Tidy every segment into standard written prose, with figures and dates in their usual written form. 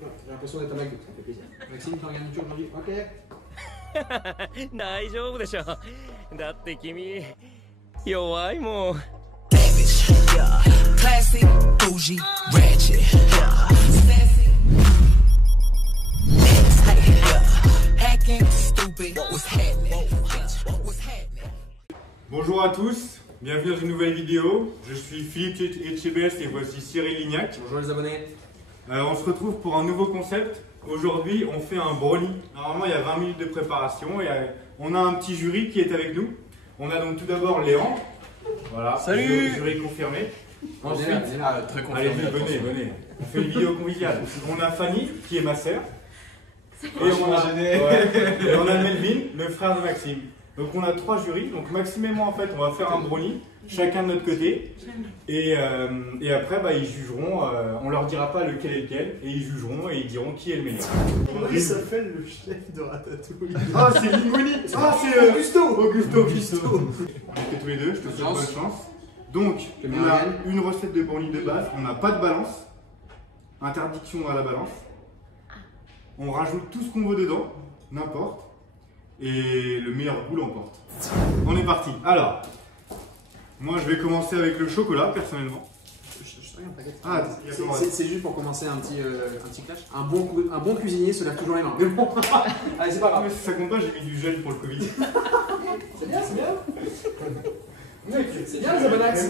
J'ai l'impression d'être à McDo, ça me fait plaisir. Maxime, tu regardes YouTube aujourd'hui? Ok. 大丈夫でしょ。だって君弱いもん。 Classic, bougie, ratchet, sassy, hacking, stupid, what's happening? Bonjour à tous, bienvenue dans une nouvelle vidéo. Je suis Philippe Etchebest et voici Cyril Lignac. Bonjour les abonnés. On se retrouve pour un nouveau concept. Aujourd'hui, on fait un brownie. Normalement, il y a 20 minutes de préparation et on a un petit jury qui est avec nous. On a donc tout d'abord Léon. Voilà. Salut. Jury confirmé. Ensuite, très confirmé. allez, venez. On fait une vidéo conviviale. On a Fanny, qui est ma sœur. Et on a Melvin, le frère de Maxime. Donc on a 3 jurys. Donc Maxime et moi, en fait, on va faire un brownie, chacun de notre côté. Et après, bah, ils jugeront. On leur dira pas lequel est lequel. Et ils jugeront et ils diront qui est le meilleur. Il s'appelle le chef de Ratatouille. Ah, c'est Linguini. Ah, c'est Augusto. On le fait tous les deux. Je te souhaite bonne chance. Donc, on a une recette de brownie de base. On n'a pas de balance. Interdiction à la balance. On rajoute tout ce qu'on veut dedans, n'importe. Et le meilleur goût l'emporte. On est parti. Alors, moi je vais commencer avec le chocolat personnellement. Ah, c'est juste pour commencer un petit clash. Un bon cuisinier se lave toujours les mains. Mais bon, allez, c'est pas grave. Mais si ça compte pas, j'ai mis du gel pour le Covid. C'est bien. C'est bien les abonnax.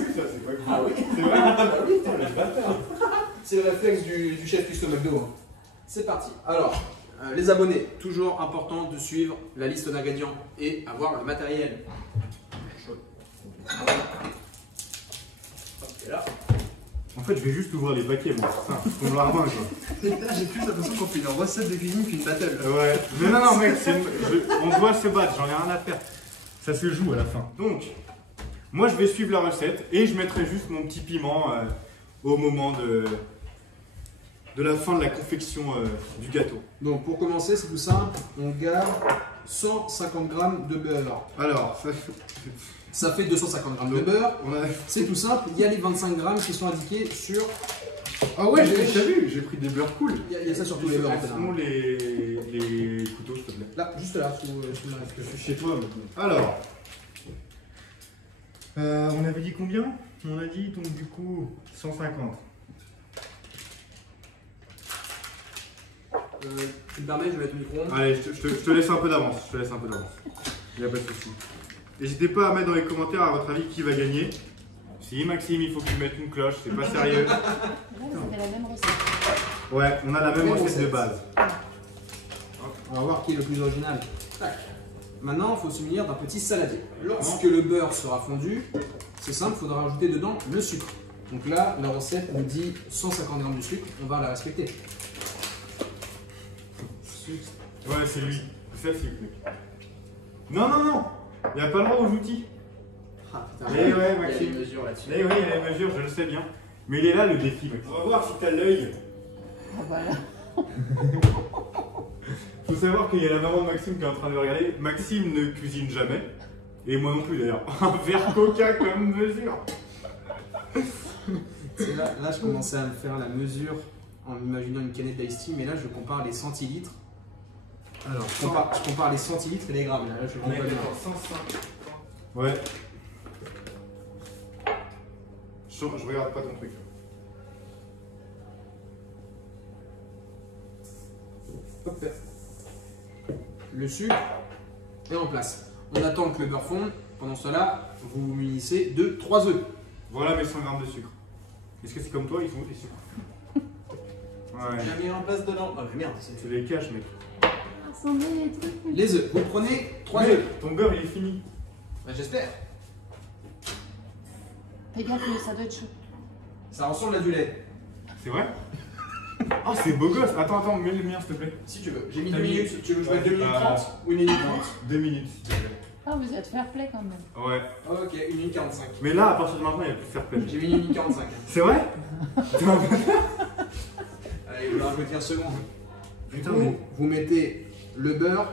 Ah oui. C'est vrai. C'est le réflexe du chef cuistot McDo. Hein. C'est parti. Alors, les abonnés, toujours important de suivre la liste d'ingrédients et avoir le matériel. Hop, et là. En fait, je vais juste ouvrir les paquets, moi. On la revoit, quoi. Là, j'ai plus l'impression qu'on fait une recette de cuisine qu'une battle. Ouais. Mais non, mec, on doit se battre, j'en ai rien à faire. Ça se joue à la fin. Donc, moi je vais suivre la recette et je mettrai juste mon petit piment au moment de la fin de la confection du gâteau. Donc pour commencer, c'est tout simple, on garde 150 g de beurre. Alors, ça fait 250 g de beurre. C'est tout simple, il y a les 25 g qui sont indiqués sur... Ah ouais, j'ai vu, j'ai pris des beurres cool. Il y a ça sur tous les beurres en fait. Sinon les couteaux, s'il te plaît. Là, juste là, sous la Je suis chez toi maintenant. Alors, on avait dit combien? On a dit donc du coup 150. tu me permets, je vais mettre le micro. Allez, je te laisse un peu d'avance. Il n'y a pas de souci. N'hésitez pas à mettre dans les commentaires à votre avis qui va gagner. Si Maxime, il faut que tu mettes une cloche, c'est pas sérieux. Là, vous avez la même recette. Ouais, on a la même recette de base. On va voir qui est le plus original. Tac. Maintenant, il faut se munir d'un petit saladier. Lorsque le beurre sera fondu, c'est simple, il faudra rajouter dedans le sucre. Donc là, la recette nous dit 150 g de sucre, on va la respecter. Ouais, c'est lui. C'est ça, c'est lui. Non, il n'y a pas le droit aux outils. Ah putain, Eh ouais, il y a Maxime. des mesures là-dessus. Eh oui, il y a les mesures, je le sais bien. Mais il est là le défi, Maxime. On va voir si t'as l'œil. Ah, voilà. Faut savoir qu'il y a la maman de Maxime qui est en train de le regarder. Maxime ne cuisine jamais. Et moi non plus d'ailleurs. Un verre coca comme mesure. Là, je commençais à me faire la mesure en imaginant une canette d'ice tea, mais là, je compare les centilitres. Alors, je compare les centilitres et les grammes. Là, je compare les grammes. 105. Ouais. Je regarde pas ton truc. Hop. Le sucre est en place. On attend que le beurre fonde. Pendant cela, vous vous munissez de 3 œufs. Voilà mes 100 grammes de sucre. Est-ce que c'est comme toi, ils sont où les sucres? Ouais. J'ai mis en place dedans. Oh mais merde, Tu les caches, mec. Rassemblez les trucs. les œufs. Vous prenez 3 Mais œufs. ton beurre il est fini. Bah, j'espère. Fais gaffe, ça doit être chaud. Ça ressemble à du lait. C'est vrai? Ah, c'est beau gosse. Attends, mets le mien s'il te plaît. Si tu veux. J'ai mis T'as 2 mis- minutes. Tu veux jouer 2 minutes Ah. 30 ou 1 minute 30? 2 minutes s'il te plaît. Ah, vous êtes fair play quand même. Ouais. Ok, 1 minute 45. Mais là, à partir de maintenant, il n'y a plus de faire plaisir. J'ai mis 1 minute 45. C'est vrai? Allez, vous rajoutez 15 secondes. Putain, Vous mettez le beurre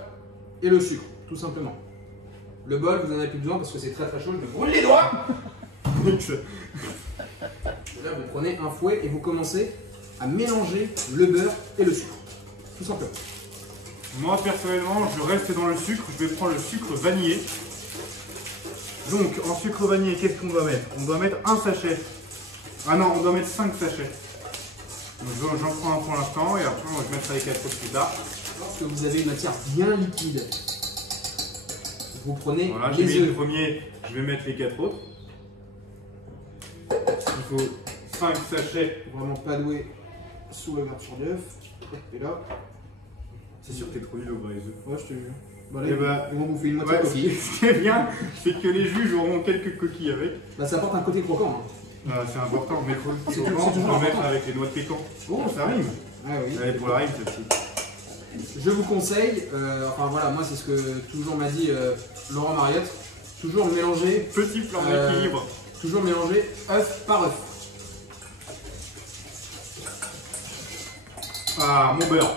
et le sucre, tout simplement. Le bol, vous n'en avez plus besoin parce que c'est très chaud, je me brûle les doigts. mais... Là, vous prenez un fouet et vous commencez à mélanger le beurre et le sucre. Tout simplement. Moi personnellement, je reste dans le sucre, je vais prendre le sucre vanillé. Donc en sucre vanillé, qu'est-ce qu'on doit mettre? On doit mettre un sachet. Ah non, on doit mettre 5 sachets. Donc j'en prends un pour l'instant et après on va mettre les 4 autres plus tard. Lorsque vous avez une matière bien liquide, vous prenez Voilà, j'ai mis les le œufs. premier, je vais mettre les 4 autres. Il faut 5 sachets. Vraiment pas doué sous l'ouverture d'œuf. Et là, C'est sûr que t'es trop nul au vrai les œufs. ouais, je te jure. Voilà, Eh bah, ils vont bouffer une moitié Ouais, de coquille. ce qui est bien, c'est que les juges auront quelques coquilles avec. Bah, ça apporte un côté croquant. Hein. C'est important, mais il faut C'est le toujours important. mettre avec les noix de pécan. Oh, ça rime. Ah oui. Allez, pour la rime, celle-ci. Je vous conseille, enfin voilà, moi c'est ce que toujours m'a dit Laurent Mariotte, toujours mélanger, Petit plan Euh, d'équilibre. toujours mélanger œuf par œuf. Ah, mon beurre.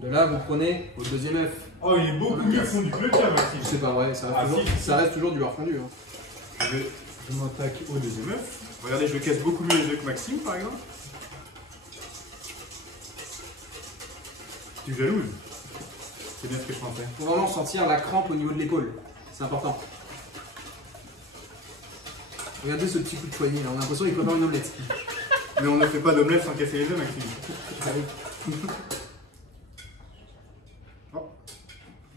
De là, vous prenez votre deuxième œuf. Oh, il est beaucoup mieux fondu que le tien, Maxime. C'est pas vrai, ça reste, Ah, toujours, si. ça reste toujours du beurre fondu. Hein. Je m'attaque au deuxième œuf. Regardez, je casse beaucoup mieux les œufs que Maxime, par exemple. Tu jalouses? C'est bien ce que je pensais. Faut vraiment sentir la crampe au niveau de l'épaule. C'est important. Regardez ce petit coup de poignet là, on a l'impression qu'il prépare une omelette. Mais on ne fait pas d'omelette sans casser les œufs, Maxime. Ah oui. Oh.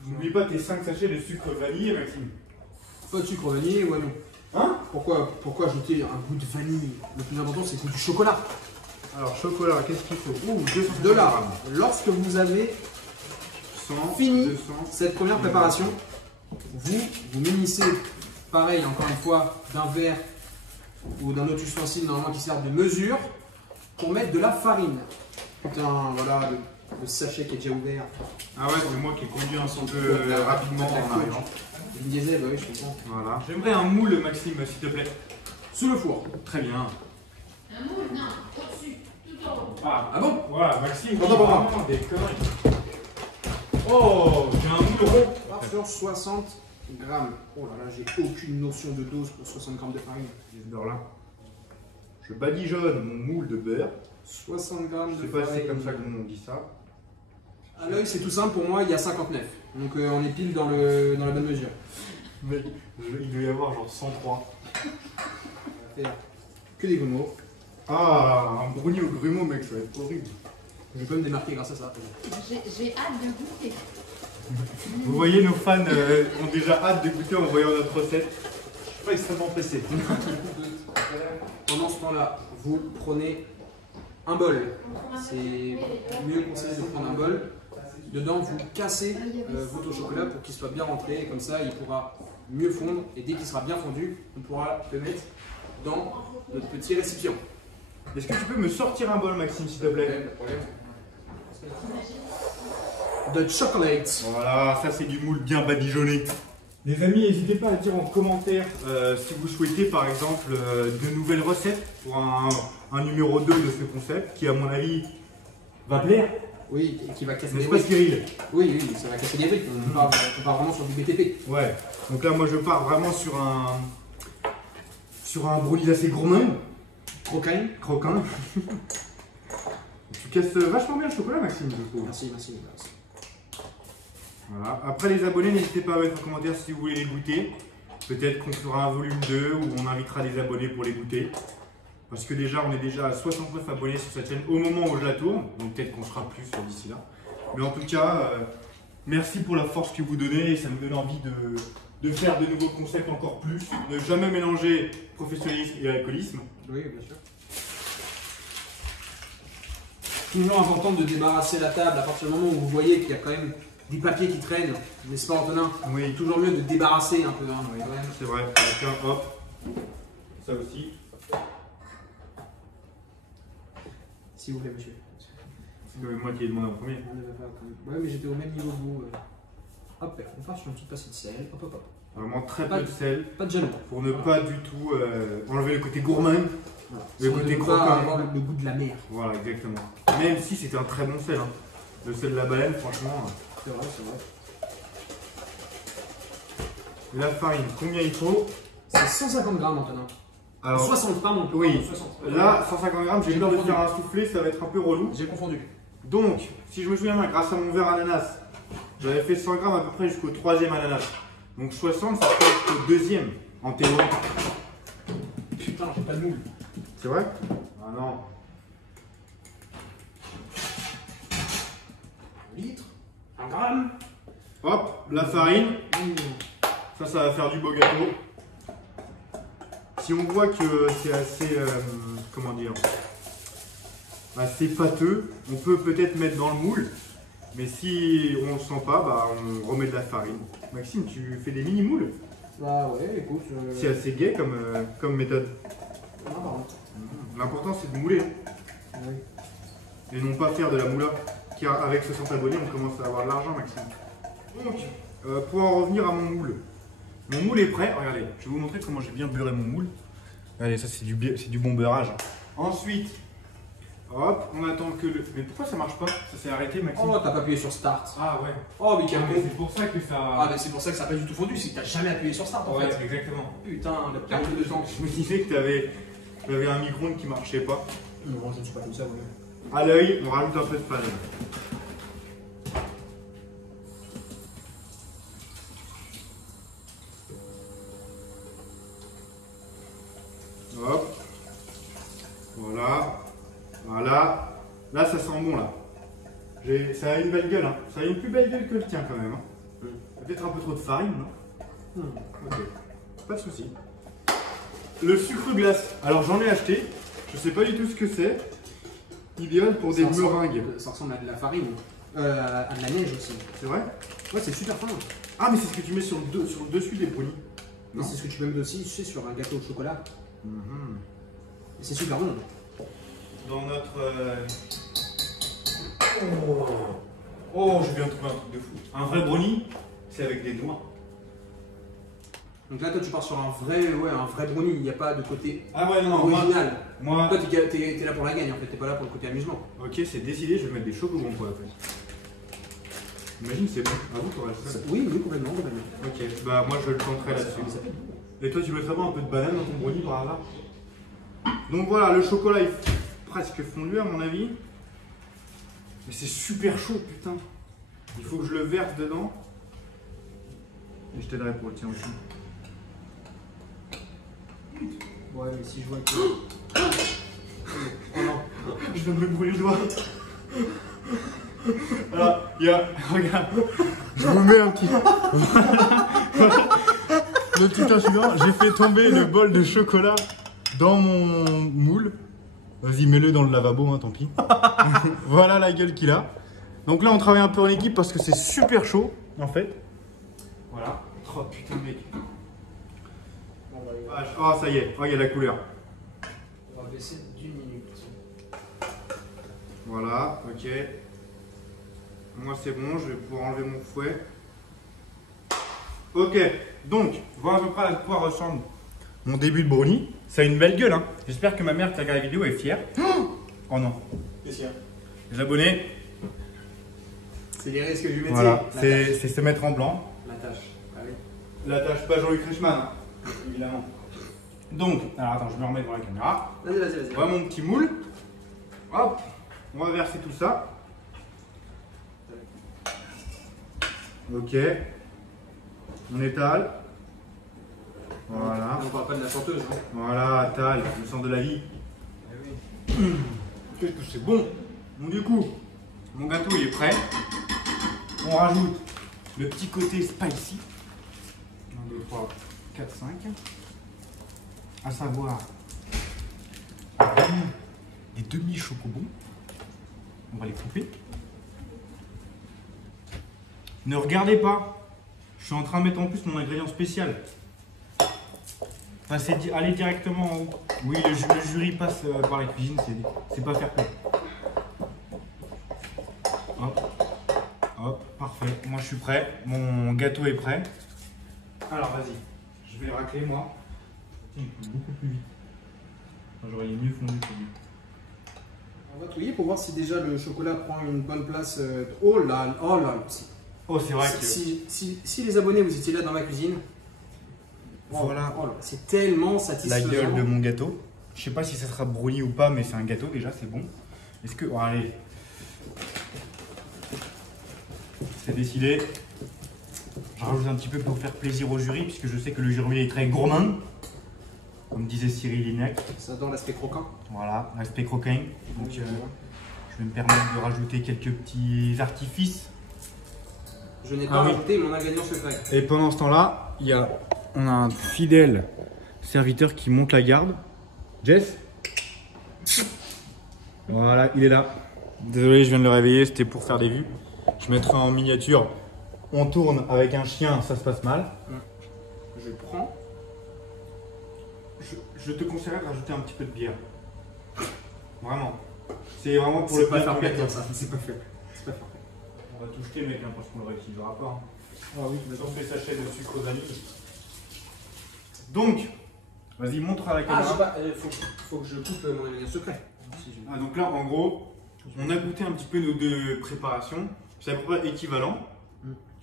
N'oublie pas tes 5 sachets de sucre vanille, Maxime. Pas de sucre vanillé, ouais non. Hein? Pourquoi ajouter un goût de vanille? Le plus important c'est le goût du chocolat. Alors, chocolat, qu'est-ce qu'il faut? Ouh, 250 De là, grammes. lorsque vous avez 100, fini 200. cette première préparation, vous munissez, pareil encore une fois, d'un verre ou d'un autre ustensile normalement qui sert de mesure pour mettre de la farine. Putain, voilà le sachet qui est déjà ouvert. Ah ouais, c'est moi qui ai conduit un peu rapidement en arrivant. Une diesel, bah oui, je comprends. Voilà. J'aimerais un moule, Maxime, s'il te plaît. Sous le four. Très bien. Un moule, non, au-dessus, tout en haut. Ah, Ah bon? voilà, Maxime, Attends, attends, vraiment des conneries. Oh, j'ai un moule rond. Sur 60 grammes. Oh là là, j'ai aucune notion de dose pour 60 grammes de farine. J'ai ce beurre-là. Je badigeonne mon moule de beurre. 60 grammes Je de sais pas si farine. c'est comme ça qu'on dit ça. À l'œil, c'est tout simple, pour moi, il y a 59. Donc on est pile dans la bonne mesure. Mec, il doit y avoir genre 103. On va faire que des grumeaux. Ah, un brownie au grumeau, mec, ça va être horrible. Je peux me démarquer grâce à ça. J'ai hâte de goûter. Vous voyez, nos fans ont déjà hâte de goûter en voyant notre recette. Je suis pas extrêmement pressé. Pendant ce temps-là, vous prenez un bol. C'est mieux conseillé de prendre un bol. Dedans, vous cassez votre chocolat pour qu'il soit bien rentré. Et comme ça, il pourra mieux fondre. Et dès qu'il sera bien fondu, on pourra le mettre dans notre petit récipient. Est-ce que tu peux me sortir un bol, Maxime, s'il te plaît? De chocolate. Voilà, ça c'est du moule bien badigeonné. Les amis, n'hésitez pas à dire en commentaire si vous souhaitez par exemple de nouvelles recettes pour un numéro 2 de ce concept qui à mon avis va plaire. Oui, et qui va casser des N'est-ce pas briques. Cyril? Oui, oui, ça va casser des briques. On part vraiment sur du BTP. Ouais, donc là moi je pars vraiment sur un brownie assez gourmand, Croquin. croquant. Tu casses vachement bien le chocolat, Maxime, je trouve. Merci, merci, merci. Voilà. Après les abonnés, n'hésitez pas à mettre en commentaire si vous voulez les goûter. Peut-être qu'on fera un volume 2 où on invitera des abonnés pour les goûter. Parce que déjà, on est déjà à 69 abonnés sur cette chaîne au moment où je la tourne. Donc peut-être qu'on sera plus d'ici là. Mais en tout cas, merci pour la force que vous donnez. Et ça me donne envie de faire de nouveaux concepts encore plus. Ne jamais mélanger professionnalisme et alcoolisme. Oui, bien sûr. Toujours important de débarrasser la table à partir du moment où vous voyez qu'il y a quand même des papiers qui traînent, n'est-ce pas Antonin? Oui, Toujours mieux de débarrasser un peu, hein, oui, quand même. c'est vrai. Tiens, hop. Ça aussi. S'il vous plaît, monsieur. C'est quand même moi qui ai demandé en premier. On ne va pas quand même. Ouais, mais j'étais au même niveau que vous. Hop, on part sur une petite pincée de sel. Hop, hop, hop. Vraiment très Pas peu de- de sel Pas de jalon. pour ne pas du tout enlever le côté gourmand. Voilà. Le Si on côté ne veut croquant. pas avoir le goût de la mer. Voilà, exactement. Même si c'était un très bon sel. Hein. Le sel de la baleine, franchement. C'est vrai, c'est vrai. La farine, combien il faut? C'est 150 grammes, Antonin. Alors, 60, pardon. oui. 60. Là, 150 grammes, j'ai J'ai peur de confondu. faire un soufflé, ça va être un peu relou. J'ai confondu. Donc, si je me souviens bien, grâce à mon verre ananas, j'avais fait 100 grammes à peu près jusqu'au 3e ananas. Donc 60, ça fait jusqu'au 2e en théorie. Putain, j'ai pas de moule. C'est vrai? Ah non. Un litre, 1 gramme. Hop, la farine. Ça va faire du beau gâteau. Si on voit que c'est assez, comment dire, assez pâteux, on peut peut-être mettre dans le moule. Mais si on le sent pas, bah on remet de la farine. Maxime, tu fais des mini moules? Bah ouais, écoute. C'est assez gai comme méthode. Non, par contre. L'important c'est de mouler. Oui. Et non pas faire de la moula. Car avec 60 abonnés, on commence à avoir de l'argent, Maxime. Donc, pour en revenir à mon moule. Mon moule est prêt. Regardez, je vais vous montrer comment j'ai bien beurré mon moule. Allez, ça c'est du bon beurrage. Ensuite, hop, on attend que le... Mais pourquoi ça marche pas? Ça s'est arrêté, Maxime? Oh, t'as pas appuyé sur Start. Ah ouais. Oh, mais quel con. C'est pour ça que ça... Ah, mais c'est pour ça que ça n'a pas du tout fondu, c'est que t'as jamais appuyé sur Start en Ouais, fait. exactement. Putain, la perte de temps. Je me disais que t'avais un micro-ondes qui marchait pas. Non, je ne suis pas comme ça, ouais. À l'œil, on rajoute un peu de farine. Hop. Voilà. Voilà. Là, ça sent bon, là. Ça a une belle gueule, hein. Ça a une plus belle gueule que le tien, quand même. Hein. Peut-être un peu trop de farine, non? Ok. Pas de souci. Le sucre glace. Alors, j'en ai acheté. Je sais pas du tout ce que c'est. Idéal pour des meringues. Ça ressemble à de la farine. À de la neige aussi. C'est vrai? Ouais, c'est super fin. Ah, mais c'est ce que tu mets sur le dessus des brownies. Non, c'est ce que tu peux mettre aussi, tu sais, sur un gâteau au chocolat. Mhm. Et c'est super bon. Dans notre... Oh, je viens de trouver un truc de fou. Un vrai brownie, c'est avec des noix. Donc là, toi, tu pars sur un vrai brownie. Il n'y a pas de côté Ah ouais, non, moi... original. Moi... Toi, t'es là pour la gagne, en fait. T'es pas là pour le côté amusement. Ok, c'est décidé, je vais mettre des chocobons pour la fin. Imagine, c'est bon. À vous, t'aurais ça. Oui, complètement. Ok, bah moi, je le tenterai là-dessus. Et toi, tu mettrais pas un peu de banane dans ton brownie par hasard? Donc voilà, le chocolat est presque fondu à mon avis. Mais c'est super chaud, putain. Il faut que je le verse dedans. Et je t'aiderai pour le tien aussi. Ouais, mais si je vois que... Oh non, je viens de me brûler le doigt. Alors, regarde, je vous mets un petit... Le petit cas suivant, j'ai fait tomber le bol de chocolat dans mon moule. Vas-y, mets-le dans le lavabo, hein, tant pis. Voilà la gueule qu'il a. Donc là, on travaille un peu en équipe parce que c'est super chaud, en fait. Voilà. Oh putain, mec. Oh, ça y est, oh, il y a la couleur. On va baisser d'une minute. Voilà, ok. Moi, c'est bon, je vais pouvoir enlever mon fouet. Ok, donc, voilà à peu près à quoi ressemble mon début de brownie. Ça a une belle gueule, hein. J'espère que ma mère qui regarde la vidéo est fière. Oh non. Qu'est-ce qu'il y a? Les abonnés, C'est les risques du métier. voilà, La c'est tâche. se mettre en blanc. La tâche. Ah oui. La tâche, pas Jean-Luc Reichmann, hein, évidemment. Donc, alors attends, je me remets devant la caméra. Vas-y. Voilà mon petit moule. Hop, on va verser tout ça. Ok. On étale. Voilà. On parle pas de la chanteuse, hein. Voilà, Tal, le sang de la vie. Qu'est-ce que c'est bon. Bon, du coup, mon gâteau il est prêt. On rajoute le petit côté spicy. 1, 2, 3, 4, 5. À savoir des demi-chocobons. On va les couper. Ne regardez pas. Je suis en train de mettre en plus mon ingrédient spécial. Allez directement en haut. Oui, le jury passe par la cuisine, c'est pas fair play. Hop, hop, parfait. Moi je suis prêt. Mon gâteau est prêt. Alors vas-y, je vais le racler moi. Tiens, il faut beaucoup plus vite. J'aurais mieux fondu que lui. On va touiller pour voir si déjà le chocolat prend une bonne place. Oh là. Oh, c'est vrai que. Si les abonnés vous étiez là dans ma cuisine, Voilà. Oh là, c'est tellement La satisfaisant. gueule de mon gâteau. Je sais pas si ça sera brownie ou pas, mais c'est un gâteau déjà, c'est bon. Est-ce que... Oh, allez. C'est décidé. Je rajoute un petit peu pour faire plaisir au jury, puisque je sais que le jury est très gourmand. Comme disait Cyril Lignac. Ça donne l'aspect croquant. Voilà, respect croquin. Donc je vais me permettre de rajouter quelques petits artifices. Je n'ai pas oui. rajouté mon ingrédient secret. Et pendant ce temps-là, on a un fidèle serviteur qui monte la garde. Jess? Voilà, il est là. Désolé, je viens de le réveiller, c'était pour faire des vues. Je mettrai en miniature. On tourne avec un chien, ça se passe mal. Je prends. Je te conseillerais de rajouter un petit peu de bière. Vraiment. C'est vraiment pour le C'est pas bien faire de ton plaisir, gâteau. ça. C'est pas faire. C'est pas faire. On va tout jeter, mec, hein, parce qu'on le réutilisera pas. Hein. Ah oui, Sauf les sachets de sucre vanille. Donc, vas-y, montre à la Ah, caméra. faut que je coupe mon ingrédient secret. Ah, donc là, en gros, on a goûté un petit peu nos deux préparations. C'est à peu près équivalent.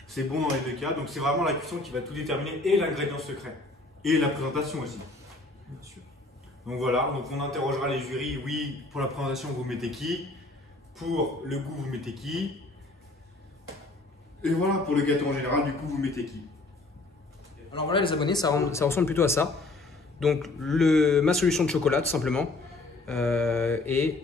C'est bon dans les deux cas. Donc, c'est vraiment la cuisson qui va tout déterminer et l'ingrédient secret. Et la présentation aussi. Bien sûr. Donc voilà, donc on interrogera les jurys. Oui, pour la présentation, vous mettez qui? Pour le goût, vous mettez qui? Et voilà, pour le gâteau en général, du coup, vous mettez qui? Alors voilà les abonnés, ça ressemble plutôt à ça. Donc ma solution de chocolat tout simplement. Et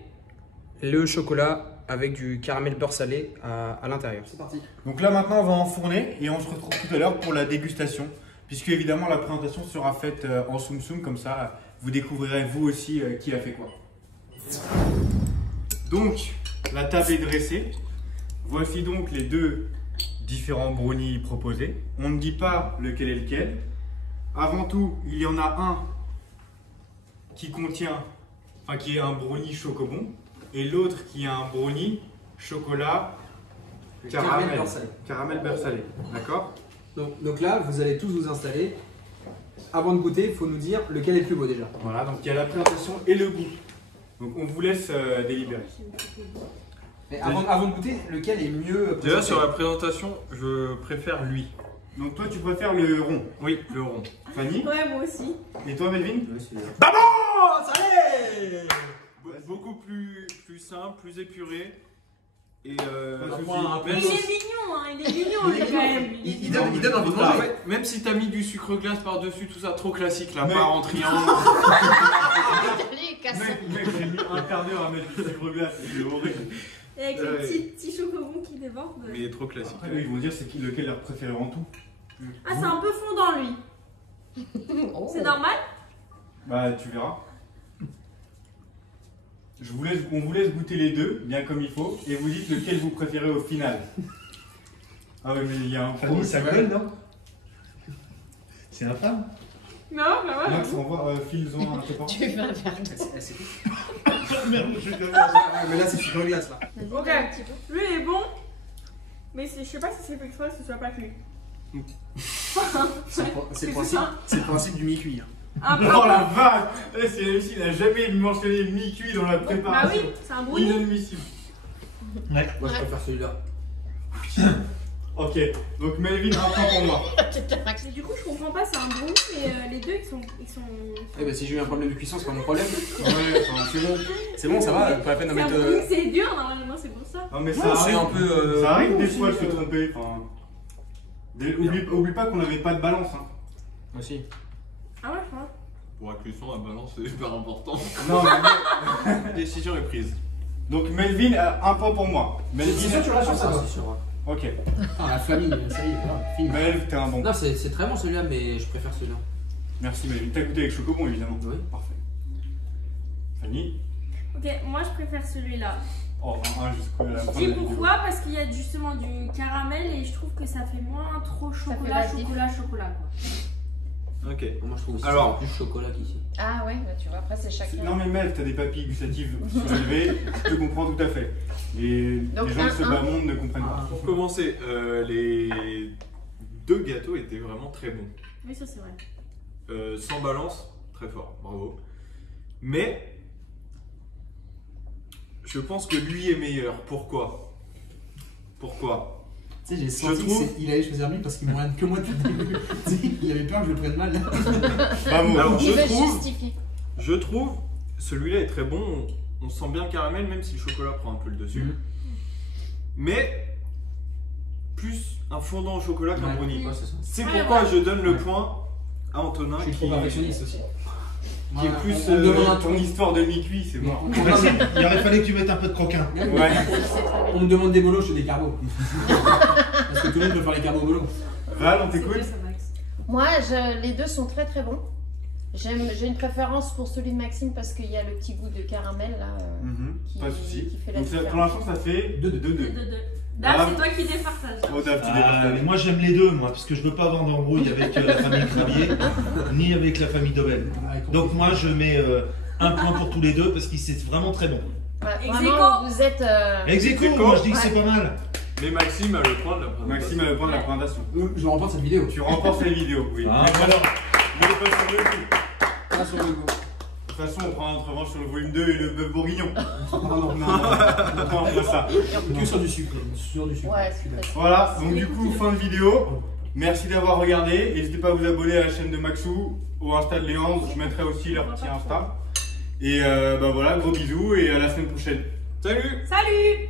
le chocolat avec du caramel beurre salé à l'intérieur. C'est parti. Donc là maintenant on va enfourner et on se retrouve tout à l'heure pour la dégustation. Puisque évidemment la présentation sera faite en soum soum, comme ça vous découvrirez vous aussi qui a fait quoi. Donc la table est dressée. Voici donc les deux différents brownies proposés. On ne dit pas lequel est lequel. Avant tout, il y en a un qui est un brownie chocobon et l'autre qui est un brownie chocolat caramel beurre salé. Caramel beurre salé, d'accord? Donc là, vous allez tous vous installer. Avant de goûter, il faut nous dire lequel est le plus beau déjà. Voilà, donc il y a la présentation et le goût. Donc on vous laisse délibérer. Mais avant de goûter, lequel est mieux présenté? Déjà sur la présentation, je préfère lui. Donc toi tu préfères le rond. Oui, le rond. Fanny? Ouais, moi aussi. Et toi Melvin? Beaucoup plus simple, plus épuré. Et Il est mignon, hein, il est mignon lui, quand même. Il donne envie de en manger. fait, même si t'as mis du sucre glace par-dessus, tout ça, trop classique là, Mais- pas en triangle. Allez, casse. Mec, j'ai mis un quart d'heure à mettre du sucre glace, c'est horrible. Et avec le Ouais. petit chocobon qui déborde. Mais il est trop classique. Après, eux, ils vont dire c'est lequel leur préféré en tout. Ah, c'est un peu fondant lui. Oh. C'est normal? Bah tu verras. On vous laisse goûter les deux, bien comme il faut, et vous dites lequel vous préférez au final. Ah ouais, mais il y a un Fanny, ça colle, non? C'est infâme. Non, bah ouais. Max, envoie, file-en un copain. Tu veux un verre de Mais là, c'est sucre glace là. Ok, lui il est bon. Mais je sais pas si c'est fait exprès que ce soit pas cuit. C'est le principe du mi-cuit. hein. Un peu. Oh la vache! Eh, c'est réussi, il n'a jamais mentionné mi-cuit dans la Bah préparation. oui, c'est un brownie. Inadmissible. Moi, je préfère celui-là. Ok, donc Melvin, un point pour moi. Mais du coup, je comprends pas, c'est un brownie, mais les deux ils sont. Eh ben, si j'ai eu un problème de cuisson, c'est pas mon problème. Ouais, enfin, c'est bon. C'est bon, ça va, pas la peine de C'est un mettre. brownie, c'est dur normalement, c'est pour ça. Non, mais Ouais, ça c'est arrive, un peu. ça arrive des aussi, fois de se tromper. Enfin, oublie pas qu'on n'avait pas de balance. Hein. Aussi. Ah ouais, je vois. Pour la cuisson, la balance c'est hyper important. Non, mais... La décision est prise. Donc Melvin, un point pour moi. C'est Melvin, sûr, tu rassures ça. va. C'est sûr. Ok. Ah, la famille, ça y est, voilà, fini. Melv, t'es un bon. Non, c'est très bon celui-là, mais je préfère celui-là. Merci Melvin. T'as goûté avec Chocobon évidemment. Oui. Parfait. Fanny? Ok, moi je préfère celui-là. Oh, un jusqu'à la fin Je de dis la vidéo. pourquoi? Parce qu'il y a justement du caramel et je trouve que ça fait moins trop fait chocolat, la diff. chocolat quoi. Ok. Moi, je trouve aussi Alors. plus chocolat qu'ici. Ah ouais, bah tu vois, après c'est chacun. Non mais Mel, t'as des papilles gustatives surélevées, je te comprends tout à fait. Mais Donc, les gens de ce un. bas monde ne comprennent pas. Pour commencer, les deux gâteaux étaient vraiment très bons. Oui, ça c'est vrai. Sans balance, très fort, bravo. Mais je pense que lui est meilleur. Pourquoi? Tu sais, j'ai senti qu'il allait choisir lui parce qu'il me regarde que moi depuis le début. Tu sais, il avait peur que je le prenne mal. Bravo. Alors, Il veut justifier. je trouve, celui-là est très bon. On sent bien le caramel, même si le chocolat prend un peu le dessus. Mais plus un fondant au chocolat qu'un brownie. Ouais, c'est ça. C'est Ouais, pourquoi ouais. je donne le point à Antonin, Je suis trop perfectionniste aussi. qui est Voilà, plus on demande un ton histoire de mi-cuit, c'est mort. Maxime, il aurait fallu que tu mettes un peu de croquin. Ouais. On me demande des bolos, je fais des carbos. Parce que tout le monde peut faire les carbos au bolo. Val, on t'écoute. Moi, les deux sont très très bons. J'ai une préférence pour celui de Maxime parce qu'il y a le petit goût de caramel là. Qui- Pas de souci. qui fait la Donc pour différence. l'instant, ça fait 2-2. Dave, c'est toi qui départage. Oh, Dave, tu Ah, mais départages. moi j'aime les deux, moi, parce que je veux pas avoir d'embrouille avec la famille Cravier, ni avec la famille Dobel. Donc moi je mets un point pour tous les deux parce que c'est vraiment très bon. Ouais, Ex vraiment, aequo. vous êtes. Ex aequo, Ex aequo. moi je dis que c'est pas mal. Mais Maxime a le point de la présentation. Maxime a le point de la présentation. Je remporte cette vidéo. Tu remportes cette vidéo, oui. Ah, Mais voilà. Mais pas sur le coup. Pas sur le go. De toute façon, on prend notre revanche sur le volume 2 et le bœuf bourguignon. Non, non, Non, on fait ça. que sur du sucre. Sur du sucre. Ouais, Je suis c'est d'accord. Voilà, donc du coup, fin de vidéo. Merci d'avoir regardé. N'hésitez pas à vous abonner à la chaîne de Maxou, au Insta de Léandre. Je mettrai aussi leur petit Insta. Et bah voilà, gros bisous et à la semaine prochaine. Salut! Salut!